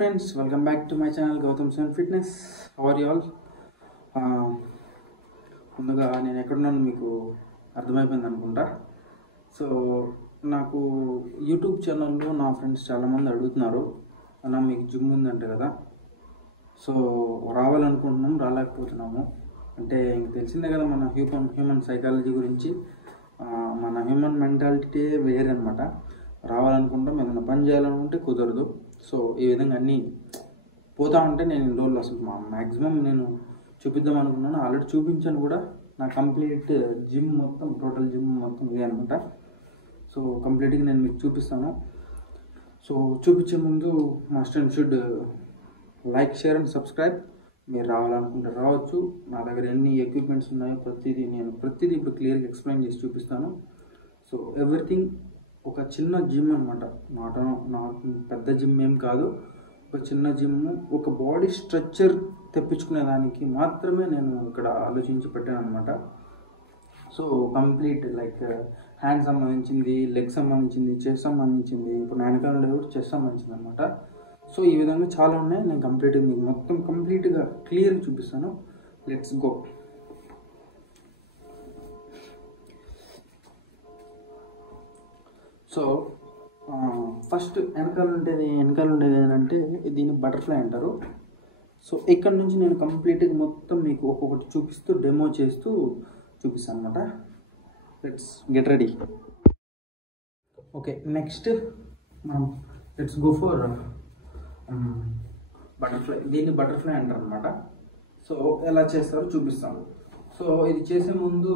friends, welcome back to my channel Gautam Sen Fitness. How are you all? ముందుగా నేను ఎక్కడున్నాను మీకు అర్థమైపోయింది అనుకుంటా. సో నాకు యూట్యూబ్ ఛానల్లో నా ఫ్రెండ్స్ చాలామంది అడుగుతున్నారు, అన్న మీకు జిమ్ ఉందంటే కదా, సో రావాలనుకుంటున్నాం రాలేకపోతున్నాము. అంటే ఇంక తెలిసిందే కదా మన హ్యూమన్ సైకాలజీ గురించి, మన హ్యూమన్ మెంటాలిటీ వేరే అనమాట. రావాలనుకుంటాం, ఏదైనా పని చేయాలనుకుంటే కుదరదు. సో ఈ విధంగా అన్నీ పోతా ఉంటే నేను ఇన్ని రోజులు అసలు మ్యాక్సిమం నేను చూపిద్దాం అనుకున్నాను, ఆల్రెడీ చూపించాను కూడా. నా కంప్లీట్ జిమ్ మొత్తం, టోటల్ జిమ్ మొత్తం ఇదే అనమాట. సో కంప్లీట్గా నేను మీకు చూపిస్తాను. సో చూపించే ముందు must and should like, share and subscribe. మీరు రావాలనుకుంటే రావచ్చు. నా దగ్గర ఎన్ని ఎక్విప్మెంట్స్ ఉన్నాయో ప్రతిదీ ఇప్పుడు క్లియర్గా ఎక్స్ప్లెయిన్ చేసి చూపిస్తాను. సో ఎవ్రీథింగ్ ఒక చిన్న జిమ్ అనమాట, నాట్ పెద్ద జిమ్ ఏం కాదు, ఒక చిన్న జిమ్. ఒక బాడీ స్ట్రక్చర్ తెప్పించుకునేదానికి మాత్రమే నేను ఇక్కడ ఆలోచించి పెట్టాను అనమాట. సో కంప్లీట్ లైక్ హ్యాండ్ సంబంధించింది, లెగ్ సంబంధించింది, చెస్ట్ సంబంధించింది, ఇప్పుడు వెనకాల ఉండేది కూడా చెస్ట్ సంబంధించింది అనమాట. సో ఈ విధంగా చాలా ఉన్నాయి. నేను కంప్లీట్గా మీకు మొత్తం కంప్లీట్గా క్లియర్గా చూపిస్తాను. Let's go. సో ఫస్ట్ వెనకాల ఉండేది ఏంటంటే దీన్ని బటర్ఫ్లై అంటారు. సో ఇక్కడ నుంచి నేను కంప్లీట్గా మొత్తం మీకు ఒక్కొక్కటి చూపిస్తూ డెమో చేస్తూ చూపిస్తాను అనమాట. Let's get ready. Okay, next మనం లెట్స్ గో ఫర్ బటర్ఫ్లై. దీన్ని బటర్ఫ్లై అంటారు అనమాట. సో ఎలా చేస్తారో చూపిస్తాను. సో ఇది చేసే ముందు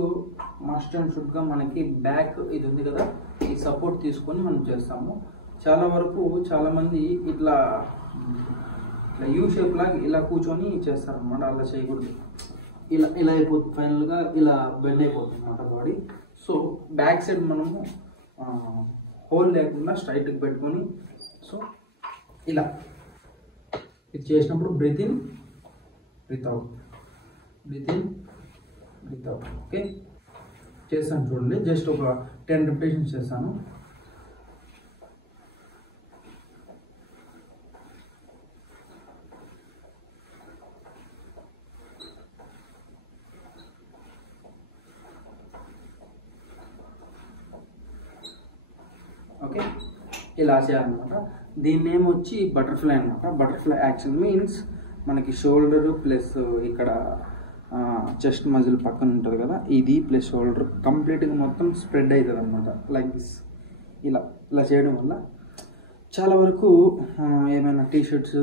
మస్ట్ అండ్ షుడ్గా మనకి బ్యాక్ ఇది ఉంది కదా, ఈ సపోర్ట్ తీసుకొని మనం చేస్తాము. చాలా వరకు చాలామంది ఇట్లా యూ షేప్ లాగా ఇలా కూర్చొని చేస్తారనమాట. అలా చేయకూడదు, ఇలా అయిపోతుంది, ఫైనల్గా ఇలా బెండ్ అయిపోతుంది అనమాట బాడీ. సో బ్యాక్ సైడ్ మనము హోల్ లేకుండా స్ట్రైట్కి పెట్టుకొని, సో ఇలా ఇది చేసినప్పుడు breath in, breath out, breath in, breath out. Okay, చేస్తాను చూడండి. జస్ట్ ఒక 10 రిపిటేషన్స్ చేస్తాను. ఓకే, ఇలా చేయాలన్నమాట. దీన్ని ఏమొచ్చి బటర్ఫ్లై అనమాట. బటర్ఫ్లై యాక్షన్ మీన్స్ మనకి షోల్డర్ ప్లస్ ఇక్కడ చెస్ట్ మజిల్ పక్కన ఉంటుంది కదా, ఇది ప్లస్ షోల్డర్ కంప్లీట్గా మొత్తం స్ప్రెడ్ అవుతుంది అనమాట. Like this. ఇలా చేయడం వల్ల చాలా వరకు ఏమైనా టీషర్ట్స్,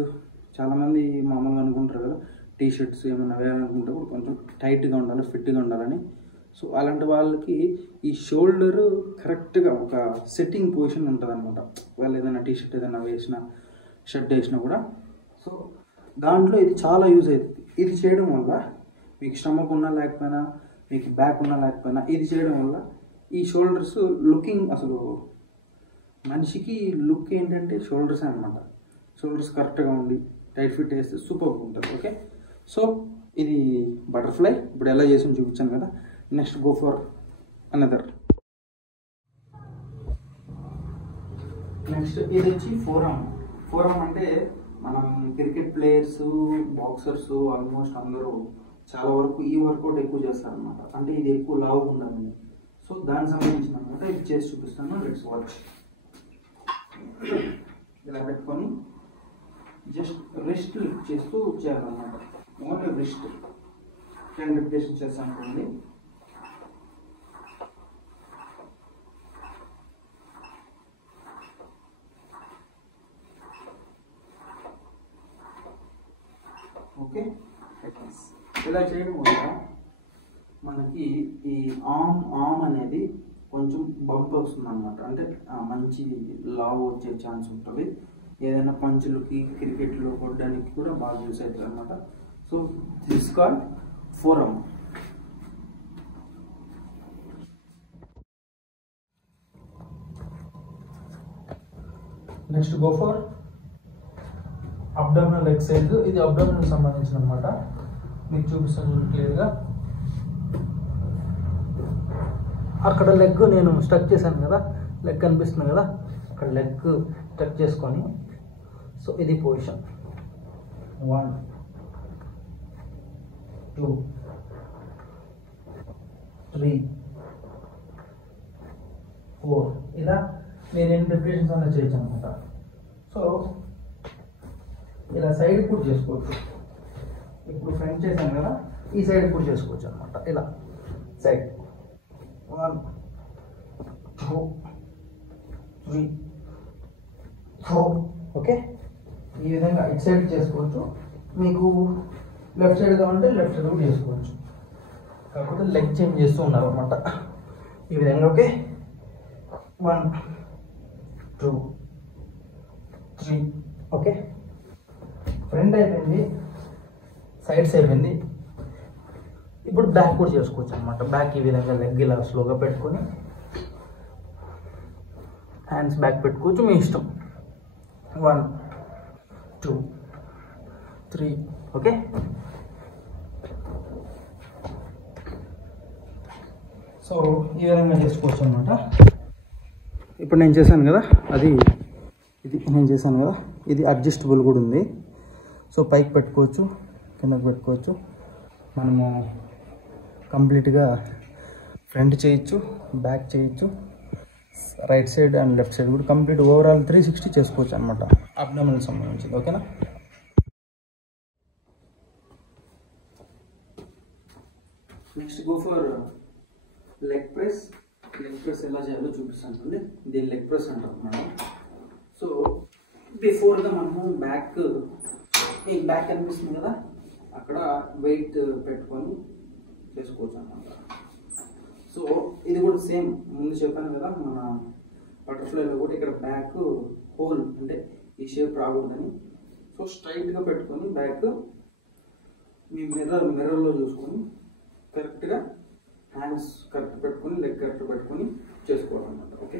చాలామంది మామూలుగా అనుకుంటారు కదా, టీషర్ట్స్ ఏమైనా వేయాలనుకుంటే కూడా కొంచెం టైట్గా ఉండాలి, ఫిట్గా ఉండాలని. సో అలాంటి వాళ్ళకి ఈ షోల్డర్ కరెక్ట్గా ఒక సెట్టింగ్ పొజిషన్ ఉంటుంది అనమాట. వాళ్ళు ఏదైనా టీషర్ట్ ఏదైనా వేసినా, షర్ట్ వేసినా కూడా. సో దాంట్లో ఇది చాలా యూజ్ అవుతుంది. ఇది చేయడం వల్ల మీకు స్టమక్ ఉన్నా లేకపోయినా, మీకు బ్యాక్ ఉన్నా లేకపోయినా, ఇది చేయడం వల్ల ఈ షోల్డర్స్ లుకింగ్, అసలు మనిషికి లుక్ ఏంటంటే షోల్డర్సే అనమాట. షోల్డర్స్ కరెక్ట్గా ఉండి టైట్ ఫిట్ వేస్తే సూపర్గా ఉంటుంది. ఓకే, సో ఇది బటర్ఫ్లై ఇప్పుడు ఎలా చేసి చూపించాను కదా. Next go for another. Next ఇది వచ్చి ఫోరామ్. ఫోరామ్ అంటే మనం క్రికెట్ ప్లేయర్స్, బాక్సర్స్ ఆల్మోస్ట్ అందరూ చాలా వరకు ఈ వర్కౌట్ ఎక్కువ చేస్తారనమాట. అంటే ఇది ఎక్కువ లావుగా ఉండాలని. సో దానికి సంబంధించిన అనమాట. ఇది చేసి చూపిస్తాను. Let's watch. ఇలా పెట్టుకొని జస్ట్ రిస్ట్ లిఫ్ట్ చేస్తూ చేయాలన్నమాట. ఓన్లీ రిస్ట్ 10 రిపిటేషన్ చేస్తాను అనుకోండి. ఓకే, ఇలా చేయడం వల్ల మనకి ఈ ఆర్మ్ అనేది కొంచెం బంప్ వస్తుంది అనమాట. అంటే మంచి లావ్ వచ్చే ఛాన్స్ ఉంటుంది. ఏదైనా పంచులకి, క్రికెట్లో కొట్టడానికి కూడా బాగా యూస్ అవుతుంది అనమాట. So this called forearm. Next go for abdominal exercise. ఇది అబ్డామినల్ సంబంధించిన అనమాట. మీకు చూపిస్తాను క్లియర్గా. అక్కడ లెగ్ నేను స్ట్రక్ చేశాను కదా, లెగ్ కనిపిస్తుంది కదా, అక్కడ లెగ్ స్ట్రక్ చేసుకొని సో ఇది పొజిషన్ 1 2 3 4 ఇలా మీరు ఎన్ని రిపిటేషన్స్ అలా చేయొచ్చు అనమాట. సో ఇలా సైడ్ కూడా చేసుకోవచ్చు. ఇప్పుడు ఫ్రంట్ చేశాను కదా, ఈ సైడ్ కూడా చేసుకోవచ్చు అనమాట. ఇలా సైడ్ 1 2 3 4 ఓకే. ఈ విధంగా ఇటు సైడ్ చేసుకోవచ్చు. మీకు లెఫ్ట్ సైడ్ కావాలంటే లెఫ్ట్ సైడ్ కూడా చేసుకోవచ్చు. కాకపోతే లెగ్ చేంజ్ చేస్తూ ఉన్నారు అనమాట ఈ విధంగా. Okay 1 2 3 okay. ఫ్రంట్ అయిపోయింది, సైడ్స్ అయిపోయింది. ఇప్పుడు బ్యాక్ కూడా చేసుకోవచ్చు అనమాట. బ్యాక్ ఈ విధంగా లెగ్ ఇలా స్లోగా పెట్టుకొని హ్యాండ్స్ బ్యాక్ పెట్టుకోవచ్చు, మీ ఇష్టం. 1 2 3 ఓకే. సో ఈ విధంగా చేసుకోవచ్చు అనమాట. ఇప్పుడు నేను చేశాను కదా, ఇది నేను చేశాను కదా, ఇది అడ్జస్టబుల్ కూడా ఉంది. సో పైకి పెట్టుకోవచ్చు, కిందకి పెట్టుకోవచ్చు. మనము కంప్లీట్గా ఫ్రంట్ చేయొచ్చు, బ్యాక్ చేయొచ్చు, right side and left side కూడా కంప్లీట్ ఓవరాల్ 360 చేసుకోవచ్చు అనమాట అబ్డామినల్ సంబంధించింది. ఓకేనా. Next go for leg press. Leg press ఎలా చేయాలో చూపిస్తాను. దీన్ని లెగ్ ప్రెస్ అంటాం మనం. సో బిఫోర్గా మనము మీకు బ్యాక్ కనిపిస్తుంది కదా, అక్కడ వెయిట్ పెట్టుకొని చేసుకోవచ్చు అన్నమాట. సో ఇది కూడా సేమ్ ముందు చెప్పాను కదా, మన బటర్ఫ్లైలో కూడా ఇక్కడ బ్యాక్ హోల్ అంటే ఈ షేప్ రాకూడదని. సో స్ట్రైట్గా పెట్టుకొని బ్యాక్ మీ మిర్రర్లో చూసుకొని కరెక్ట్గా హ్యాండ్స్ కరెక్ట్ పెట్టుకొని లెగ్ కరెక్ట్ పెట్టుకొని చేసుకోవాలన్నమాట. ఓకే.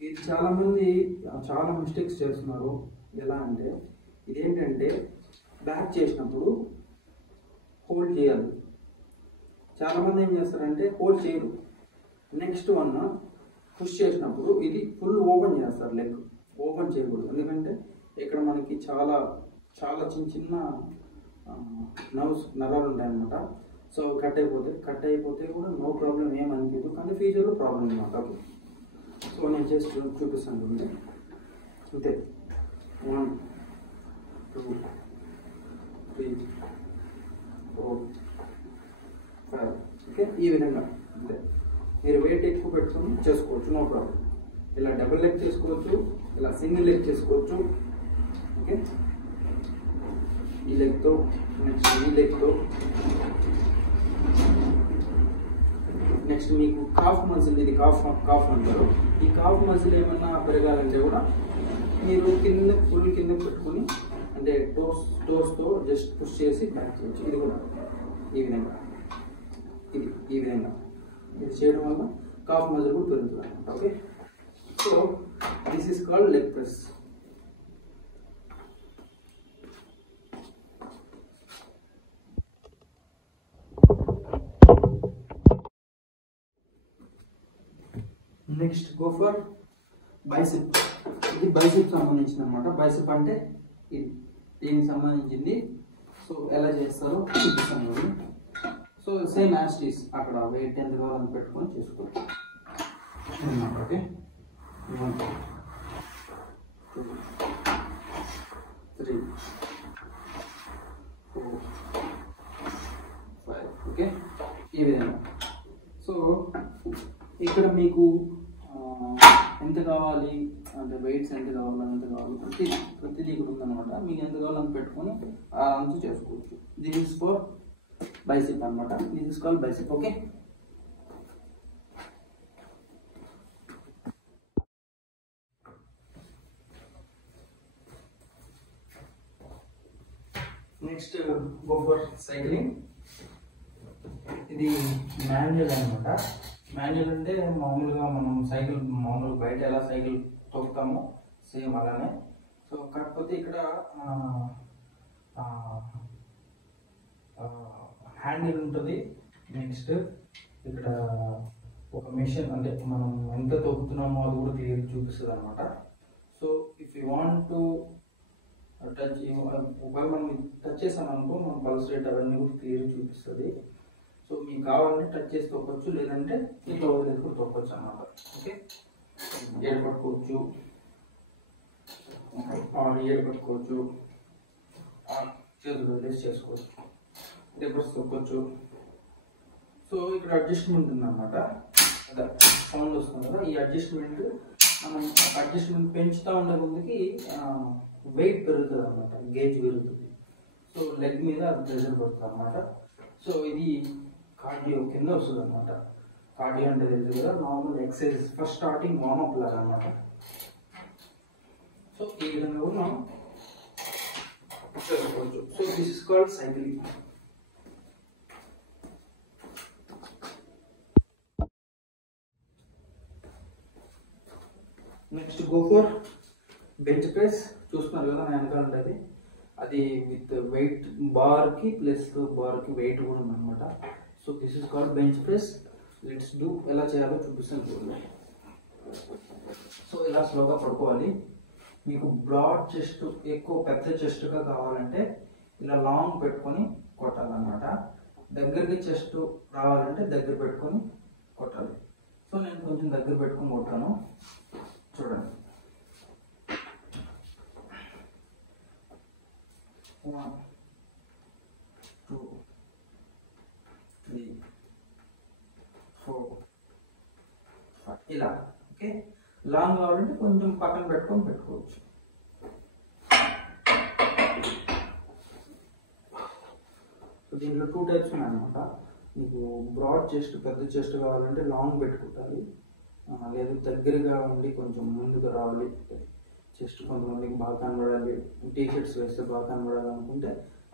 ఇది చాలామంది చాలా మిస్టేక్స్ చేస్తున్నారు. ఎలా అంటే ఇదేంటంటే బ్యాక్ చేసినప్పుడు హోల్డ్ చేయాలి. చాలామంది ఏం చేస్తారంటే హోల్డ్ చేయరు. నెక్స్ట్ వన్ పుష్ చేసినప్పుడు ఇది ఫుల్ ఓపెన్ చేస్తారు. లెగ్ ఓపెన్ చేయకూడదు, ఎందుకంటే ఇక్కడ మనకి చాలా చాలా చిన్న నరాలు ఉంటాయన్నమాట. సో కట్ అయిపోతే కూడా నో ప్రాబ్లం ఏమనిపించదు, కానీ ఫ్యూచర్లో ప్రాబ్లం అనమాట. ఓకే. సో నేను చేసి చూపిస్తాను అంతే. 1 2 3 4 5 ఓకే. ఈ విధంగా అంతే. మీరు వెయిట్ ఎక్కువ పెట్టుకొని చేసుకోవచ్చు, నో ప్రాబ్లం. ఇలా డబుల్ లెగ్ చేసుకోవచ్చు, ఇలా సింగిల్ లెగ్ చేసుకోవచ్చు. ఓకే. ఈ లెగ్తో నెక్స్ట్ ఈ లెగ్తో నెక్స్ట్ మీకు కాఫ్ మజిల్, ఇది కాఫ్ అంటారు. ఈ కాఫ్ మజిల్ ఏమన్నా పెరగాలంటే కూడా మీరు ఫుల్ కింద పెట్టుకుని అంటే టోస్తో జస్ట్ పుష్ చేసి బ్యాక్ చేయొచ్చు. ఇది కూడా ఈ విధంగా ఇది చేయడం వల్ల కాఫ్ మజిల్ కూడా పెరుగుతుంది అనమాట. Okay. So this is called leg press. Next go for bicep. ఇది బైసిప్ సంబంధించింది అనమాట. బైసిప్ అంటే ఇది దీనికి సంబంధించింది. సో ఎలా చేస్తారో చూపిస్తాను. సో సేమ్ యాస్టీస్ అక్కడ వెయిట్ ఎంత కావాలని పెట్టుకొని చేసుకోవచ్చు. ఓకే. 1 2 3 4 5 ఓకే. ఈ విధంగా. సో ఇక్కడ మీకు ఎంత కావాలి అంటే వెయిట్స్ ఎంత కావాలి అంత కావాలి, ప్రతిదీ ఇక్కడ ఉందన్నమాట. మీకు ఎంత కావాలని పెట్టుకొని అంత చేసుకోవచ్చు. దిస్ ఇస్ ఫర్ బైసిప్ అనమాట. This is called bicep. Okay. Next go for cycling. ఇది మాన్యువల్ అనమాట. మాన్యువల్ అంటే మామూలుగా మనం సైకిల్ మామూలుగా బయట ఎలా సైకిల్ తొక్కుతామో సేమ్ అలానే. సో కాకపోతే ఇక్కడ హ్యాండిల్ ఉంటుంది. నెక్స్ట్ ఇక్కడ ఒక మెషిన్ అంటే మనం ఎంత తొక్కుతున్నామో అది కూడా క్లియర్ చూపిస్తుంది అనమాట. So if you want to touch, ఒకవేళ మనం టచ్ చేసామనుకో మన పల్స్ రేట్ అవన్నీ కూడా క్లియర్ చూపిస్తుంది. సో మీకు కావాలంటే టచ్ చేసి తొక్కొచ్చు, లేదంటే ఇట్లా వదిలేసి కూడా తొక్కొచ్చు అన్నమాట. ఓకే, ఏడు పట్టుకోవచ్చు, ఏడు పట్టుకోవచ్చు, చేతులు వదిలేసి చేసుకోవచ్చు, రివర్స్ తొక్కొచ్చు. సో ఇక్కడ అడ్జస్ట్మెంట్ ఉందన్నమాట, అదే సౌండ్ వస్తుంది కదా, ఈ అడ్జస్ట్మెంట్ మనం అడ్జస్ట్మెంట్ పెంచుతూ ఉండే ముందుకి వెయిట్ పెరుగుతుంది అన్నమాట, గేజ్ పెరుగుతుంది. సో లెగ్ మీద అది ప్రెషర్ పడుతుంది అన్నమాట. సో ఇది కార్డియో కింద వస్తుంది అన్నమాట. కార్డియో అంటే తెలుసు కదా, normal exercise first starting warmup లాగా అన్నమాట. సో ఈ విధంగా కూడా మనం చేసుకోవచ్చు. So this is called cycling. Next go for bench press. చూస్తున్నారు కదా నా వెనకాల ఉంటుంది, అది విత్ వెయిట్ బార్కి ప్లస్ బార్కి వెయిట్ కూడా ఉందన్నమాట. So this is called bench press. Let's do. ఎలా చేయాలో చూపిస్తాను చూడండి. సో ఇలా స్లోగా పడుకోవాలి. మీకు బ్రాడ్ చెస్ట్, ఎక్కువ పెద్ద చెస్ట్గా కావాలంటే ఇలా లాంగ్ పెట్టుకొని కొట్టాలన్నమాట. దగ్గరికి చెస్ట్ రావాలంటే దగ్గర పెట్టుకొని కొట్టాలి. సో నేను కొంచెం దగ్గర పెట్టుకొని కొడతాను చూడండి. 1 2 3 4 5 ఇలా. ఓకే, లాంగ్ కావాలంటే కొంచెం పక్కన పెట్టుకోవచ్చు. సో దీంట్లో 2 టైప్స్ ఉన్నాయన్నమాట. మీకు బ్రాడ్ చెస్ట్, పెద్ద చెస్ట్ కావాలంటే లాంగ్ పెట్టుకుంటారు, లేదు దగ్గరగా ఉండి కొంచెం ముందుకు రావాలి, చెస్ట్ కొంతమందికి బాగా కనబడాలి, టీ షర్ట్స్ వేస్తే బాగా కనబడాలి అనుకుంటే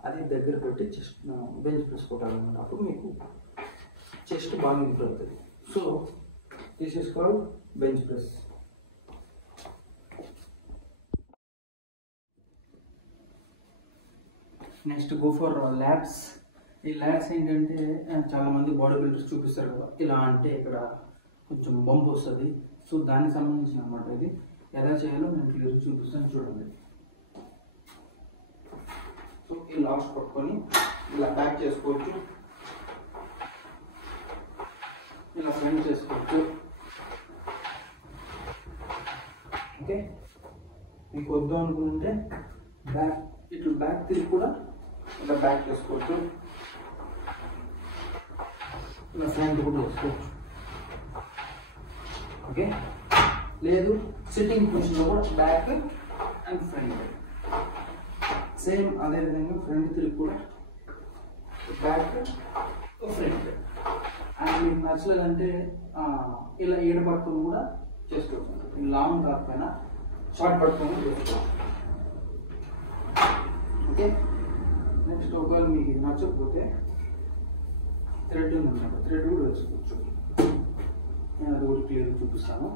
అది దగ్గర పెట్టి చెస్ట్ బెంచ్ ప్రెస్ కొట్టాలన్నమాట. అప్పుడు మీకు చెస్ట్ బాగా ఇంప్రూవ్ అవుతుంది. So this is called bench press. Next go for labs. ఈ ల్యాబ్స్ ఏంటంటే చాలా మంది బాడీ బిల్డర్స్ చూపిస్తారు కదా, ఇలా అంటే ఇక్కడ కొంచెం బంప్ వస్తుంది. సో దానికి సంబంధించిన అన్నమాట ఇది. ఎలా చేయాలో నేను క్లియర్ చూపిస్తాను చూడండి. సో ఈ లాస్ట్ పట్టుకొని ఇలా బ్యాక్ చేసుకోవచ్చు, ఇలా ఫ్రంట్ చేసుకోవచ్చు. ఓకే, మీకు వద్దు అనుకుంటే బ్యాక్, ఇట్లా బ్యాక్ తిరిగి కూడా ఇలా బ్యాక్ చేసుకోవచ్చు, ఇలా ఫ్రంట్ కూడా చేసుకోవచ్చు. ఓకే, లేదు సిట్టింగ్ పొజిషన్లో కూడా బ్యాక్ అండ్ ఫ్రంట్ సేమ్ అదే విధంగా ఫ్రంట్ తిరిగి కూడా బ్యాక్ ఫ్రంట్. అండ్ మీకు నచ్చలేదంటే ఇలా ఏడు పట్టుకొని కూడా చేసుకోవచ్చు. లాంగ్ కాకపోయినా షార్ట్ పట్టుకొని చేసుకోవచ్చు. ఓకే, నెక్స్ట్ ఒకవేళ మీకు నచ్చకపోతే థ్రెడ్ ఉందన్నమాట, థ్రెడ్ కూడా వేసుకోవచ్చు. నేను అది కూడా క్లియర్ చూపిస్తాను.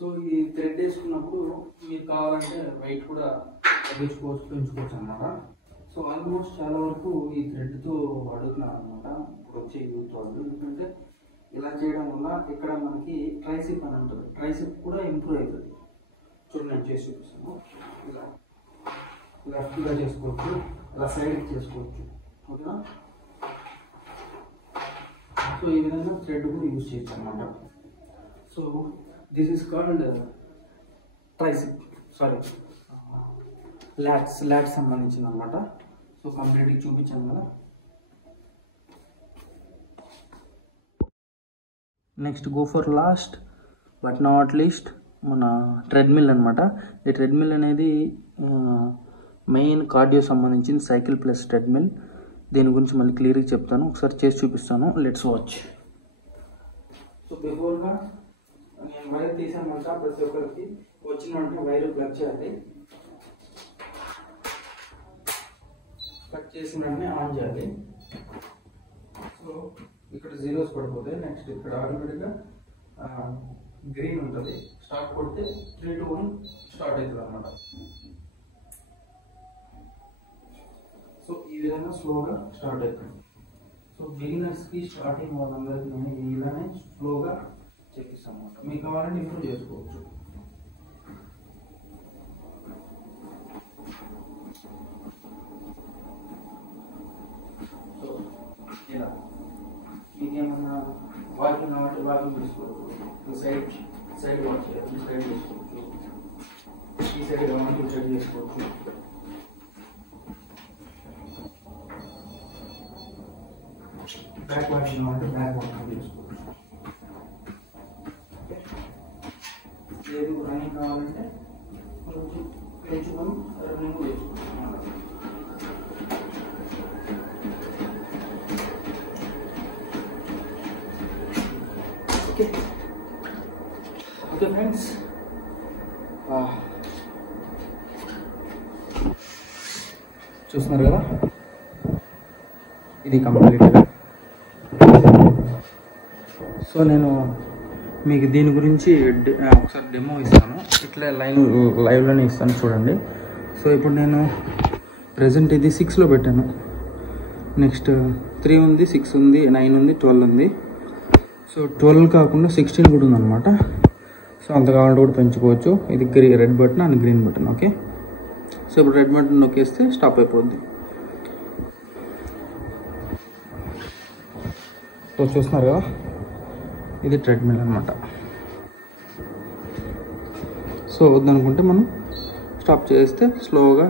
సో ఈ థ్రెడ్ వేసుకున్నప్పుడు మీకు కావాలంటే వెయిట్ కూడా తగ్గించుకోవచ్చు, పెంచుకోవచ్చు అన్నమాట. సో ఆల్మోస్ట్ చాలా వరకు ఈ థ్రెడ్తో అడుగుతున్నారు అనమాట ఇప్పుడు వచ్చే యూత్ వాళ్ళు. ఎందుకంటే ఇలా చేయడం వల్ల ఇక్కడ మనకి ట్రైసిప్ అని ఉంటుంది, ట్రైసిప్ కూడా ఇంప్రూవ్ అవుతుంది. చూడండి నేను చేసి చూపిస్తాను. ఇలా లెఫ్ట్గా చేసుకోవచ్చు, ఇలా సైడ్కి చేసుకోవచ్చు. ఓకేనా? సో ఈ విధంగా థ్రెడ్ కూడా యూజ్ చేయొచ్చు అన్నమాట. So this is called tricep, sorry lats సంబంధించింది అనమాట. సో కంప్లీట్గా చూపించాను కదా. Next go for last but not least మన ట్రెడ్మిల్ అనమాట. ఈ ట్రెడ్మిల్ అనేది మెయిన్ కార్డియో సంబంధించింది, సైకిల్ ప్లస్ ట్రెడ్మిల్. దీని గురించి మళ్ళీ క్లియర్గా చెప్తాను, ఒకసారి చేసి చూపిస్తాను. Let's watch. సో బిఫోర్గా నేను వైర్ తీసామంట, ప్రతి ఒక్కరికి వచ్చిన వెంటనే వైర్ ప్లగ్ చేయాలి. ప్లగ్ చేసిన వెంటనే ఆన్ చేయాలి. సో ఇక్కడ జీరోస్ పడిపోతాయి. నెక్స్ట్ ఇక్కడ ఆటోమేటిక్గా గ్రీన్ ఉంటుంది, స్టార్ట్ కొడితే 3, 2, 1 స్టార్ట్ అవుతుంది అన్నమాట. సో ఈ విధంగా స్లోగా స్టార్ట్ అవుతుంది. సో బిగినర్స్కి స్టార్టింగ్ వాళ్ళందరికీ నేను ఇలానే స్లోగా చెప్పిస్తాను అన్నమాట. మీకు కావాలంటే ఇంప్రూవ్ చేసుకోవచ్చు. సో ఇలా మీకేమన్నా వాకింగ్ కావాలంటే వాకింగ్ చేసుకోవచ్చు, సైడ్ వాక్ చేయాలి సైడ్ చేసుకోవచ్చు, ఈ సైడ్ కావాలంటే ఈ సైడ్ చేసుకోవచ్చు. బ్యాక్ వాకింగ్ కావాలంటే బ్యాక్ వాకింగ్ చేసుకోవచ్చు. లేదు రన్నింగ్ కావాలంటే కొంచెం పెంచుకొని రన్నింగ్ చేసుకోవచ్చు. ఓకే ఓకే ఫ్రెండ్స్, చూస్తున్నారు కదా, ఇది కంప్లీట్గా. సో నేను మీకు దీని గురించి ఒకసారి డెమో ఇస్తాను, ఇట్లా లైవ్లోనే ఇస్తాను చూడండి. సో ఇప్పుడు నేను ప్రజెంట్ ఇది 6లో పెట్టాను, నెక్స్ట్ 3 ఉంది, 6 ఉంది, 9 ఉంది, 12 ఉంది. సో 12 కాకుండా 16 కూడా ఉందన్నమాట. సో అంత కావాలంటే కూడా పెంచుకోవచ్చు. ఇది red button and green button. Okay, so ఇప్పుడు రెడ్ బటన్ నొక్కేస్తే స్టాప్ అయిపోద్ది. సో చూస్తున్నారు కదా, ఇది ట్రెడ్మిల్ అనమాట. సో వద్దనుకుంటే మనం స్టాప్ చేస్తే స్లోగా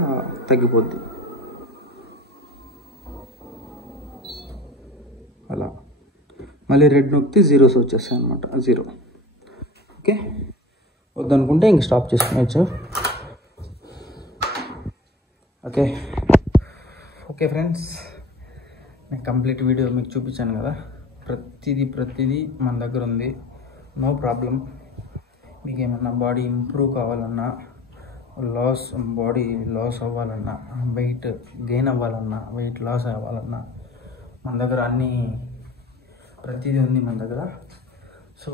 తగ్గిపోద్ది అలా. మళ్ళీ రెడ్ నొక్కితే జీరోస్ వచ్చేస్తాయి అనమాట, 0. ఓకే, వద్దనుకుంటే ఇంక స్టాప్ చేసుకునేచ్చు. ఓకే ఓకే ఫ్రెండ్స్, నేను కంప్లీట్ వీడియో మీకు చూపించాను కదా. ప్రతిదీ మన దగ్గర ఉంది, నో ప్రాబ్లం. మీకు ఏమన్నా బాడీ ఇంప్రూవ్ కావాలన్నా, బాడీ లాస్ అవ్వాలన్నా, వెయిట్ గెయిన్ అవ్వాలన్నా, వెయిట్ లాస్ అవ్వాలన్నా మన దగ్గర ప్రతిదీ ఉంది మన దగ్గర. సో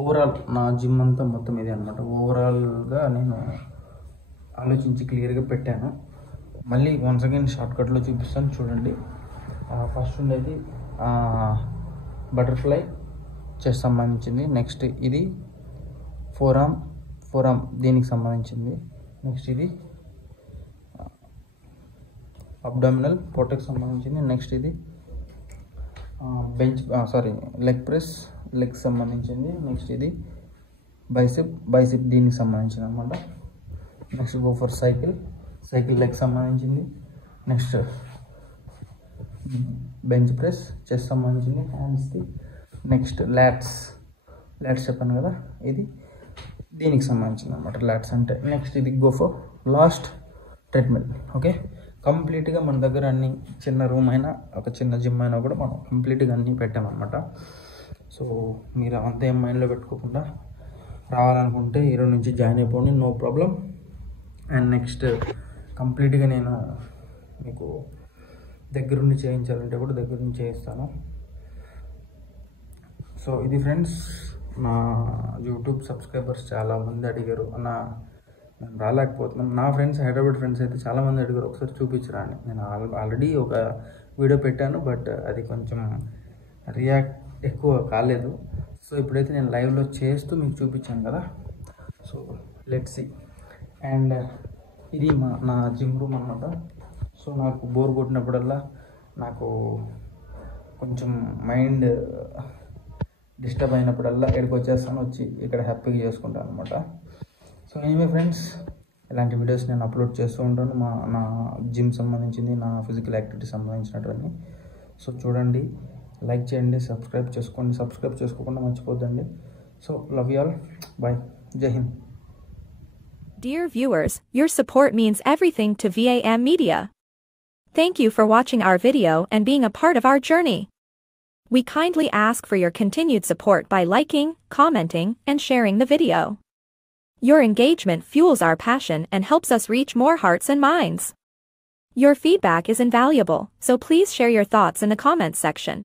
ఓవరాల్ నా జిమ్ అంతా మొత్తం ఇదే అనమాట. ఓవరాల్గా నేను ఆలోచించి క్లియర్గా పెట్టాను. మళ్ళీ వన్స్ అగైన్ షార్ట్కట్లో చూపిస్తాను చూడండి. ఫస్ట్ ఉండేది బటర్ఫ్లై చెస్ట్ సంబంధించింది. నెక్స్ట్ ఇది ఫోర్ ఆర్మ్ దీనికి సంబంధించింది. నెక్స్ట్ ఇది అబ్డామినల్ పొట్టకి సంబంధించింది. నెక్స్ట్ ఇది లెగ్ ప్రెస్ లెగ్ సంబంధించింది. నెక్స్ట్ ఇది బైసిప్ దీనికి సంబంధించింది అనమాట. Next go for cycle leg సంబంధించింది. నెక్స్ట్ బెంచ్ ప్రెస్ చెస్ట్ సంబంధించింది, హ్యాండ్స్ది. నెక్స్ట్ ల్యాట్స్ చెప్పాను కదా, ఇది దీనికి సంబంధించింది అనమాట, ల్యాట్స్ అంటే. నెక్స్ట్ ఇది go for last treadmill. Okay, కంప్లీట్గా మన దగ్గర అన్ని, చిన్న రూమ్ అయినా ఒక చిన్న జిమ్ అయినా కూడా మనం కంప్లీట్గా అన్నీ పెట్టామన్నమాట. సో మీరు అంతా ఏం మైండ్లో పెట్టుకోకుండా రావాలనుకుంటే ఈరోజు నుంచి జాయిన్ అయిపోండి, నో ప్రాబ్లం. అండ్ నెక్స్ట్ కంప్లీట్గా నేను మీకు దగ్గరుండి చేయించాలంటే కూడా దగ్గరుండి చేయిస్తాను. సో ఇది ఫ్రెండ్స్, నా యూట్యూబ్ సబ్స్క్రైబర్స్ చాలామంది అడిగారు, నేను రాలేకపోతున్నాను. నా ఫ్రెండ్స్, హైదరాబాద్ ఫ్రెండ్స్ అయితే చాలామంది అడిగారు ఒకసారి చూపించరా అని. నేను ఆల్రెడీ ఒక వీడియో పెట్టాను, బట్ అది కొంచెం రియాక్ట్ ఎక్కువ కాలేదు. సో ఇప్పుడైతే నేను లైవ్లో చేస్తూ మీకు చూపించాను కదా. So let's see. అండ్ ఇది నా జిమ్ రూమ్ అన్నమాట. సో నాకు బోర్ కొట్టినప్పుడల్లా, నాకు కొంచెం మైండ్ డిస్టర్బ్ అయినప్పుడల్లా ఇక్కడికి వచ్చేస్తాను, వచ్చి ఇక్కడ హ్యాపీగా చేసుకుంటాను అనమాట. సో ఎనీవే ఫ్రెండ్స్, ఇలాంటి వీడియోస్ నేను అప్లోడ్ చేస్తూ ఉంటాను, నా జిమ్ సంబంధించింది, నా ఫిజికల్ యాక్టివిటీ సంబంధించినటువంటి. సో చూడండి, లైక్ చేయండి, సబ్స్క్రైబ్ చేసుకోండి, సబ్స్క్రైబ్ చేసుకోకుండా మర్చిపోద్దండి. So love you all, bye, Jai Hind. Dear viewers, your support means everything to VAM Media. Thank you for watching our video and being a part of our journey. We kindly ask for your continued support by liking, commenting, and sharing the video. Your engagement fuels our passion and helps us reach more hearts and minds. Your feedback is invaluable, so please share your thoughts in the comments section.